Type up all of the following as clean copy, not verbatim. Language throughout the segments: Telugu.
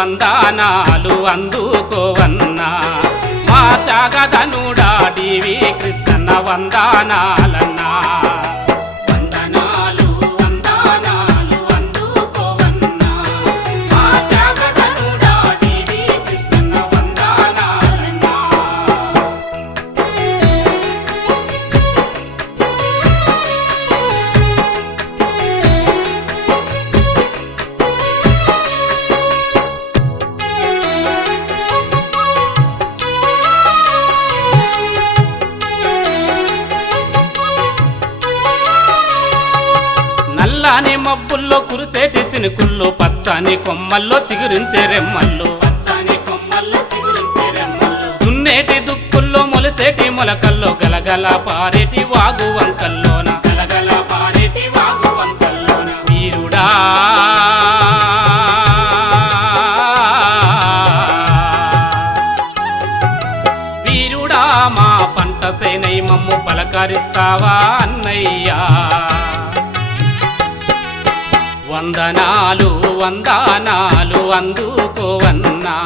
వందనాలు అందుకోవన్నా మా చాగదనుడా టీవీ కృష్ణన్న వందనాలన్నా వందనాలు వందనాలు అందుకోవన్నా మా చాగదనుడా టీవీ కృష్ణన్న వందనాలన్నా నల్లాని మబ్బుల్లో కురిసేటి చినుకుల్లో పచ్చని కొమ్మల్లో చిగురించే రెమ్మల్లో దున్నేటి దుక్కుల్లో మొలిసేటి మొలకల్లో గలగల పారేటి వాగు వంకల్లోన వీరుడా వీరుడా మా పంట సేనై మమ్ము పలకరిస్తావా అన్నయ్యా వందనాలు వందనాలు అందుకోవన్నా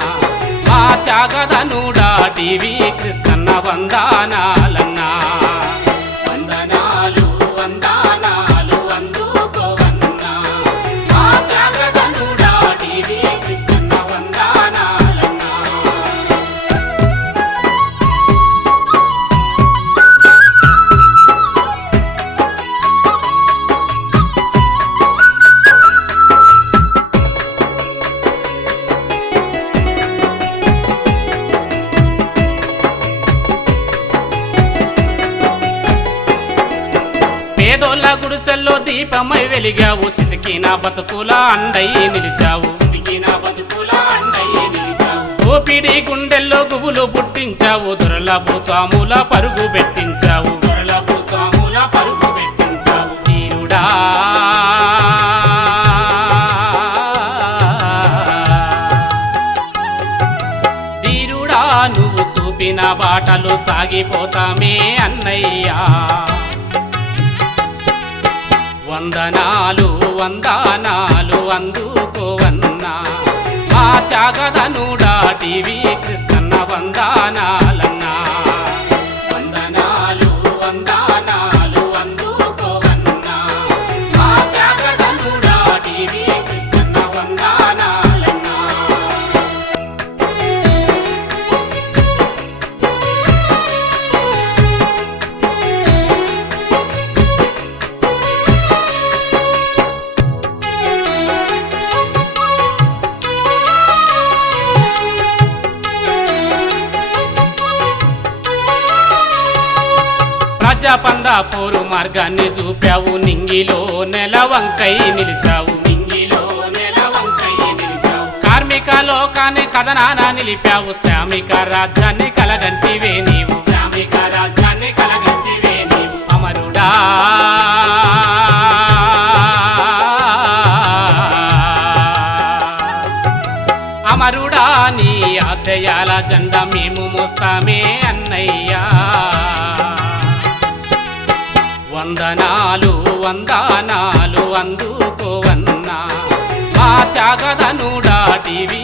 మా చాగదనుడా టీవీ కృష్ణన్న వందనాలన్నా వందనాలు వందనాలు అందుకోవన్నా మా చాగదనుడా టీవీ కృష్ణన్న వందనాలన్నా పేదోళ్ళ గుడిసెల్లో దీపమై వెలిగావు చితికిన బతుకుల అండై నిలిచావు ఓపిడి గుండెల్లో గుబులు పుట్టించావు దొరలపు స్వాముల పరుగు పెట్టించావు తీరుడా తీరుడా నువ్వు చూపిన బాటలు సాగిపోతామే అన్నయ్యా వందనాలు వందనాలు అందుకోవన్నా మా చాగదనుడా టీవీ కృష్ణన్న వందనాలన్నా వందనాలు వందనాలు అందుకోవన్నా మా చాగదనుడా టీవీ కృష్ణన్న వందనాలన్నా ప్రజాపందా పోరు మార్గాన్ని చూపావు నింగిలో నెలవంకై నిలిచావు కార్మిక లోకాన్ని కథనాన నిలిపావు శ్రామిక రాజ్యాన్ని కలగంటివే నీవు అమరుడా అమరుడా నీ ఆశయాల జెండా మేము మోస్తామే అన్నయ్యా వందనాలు వందనాలు అందుకోవన్నా మా చాగదనుడా టీవీ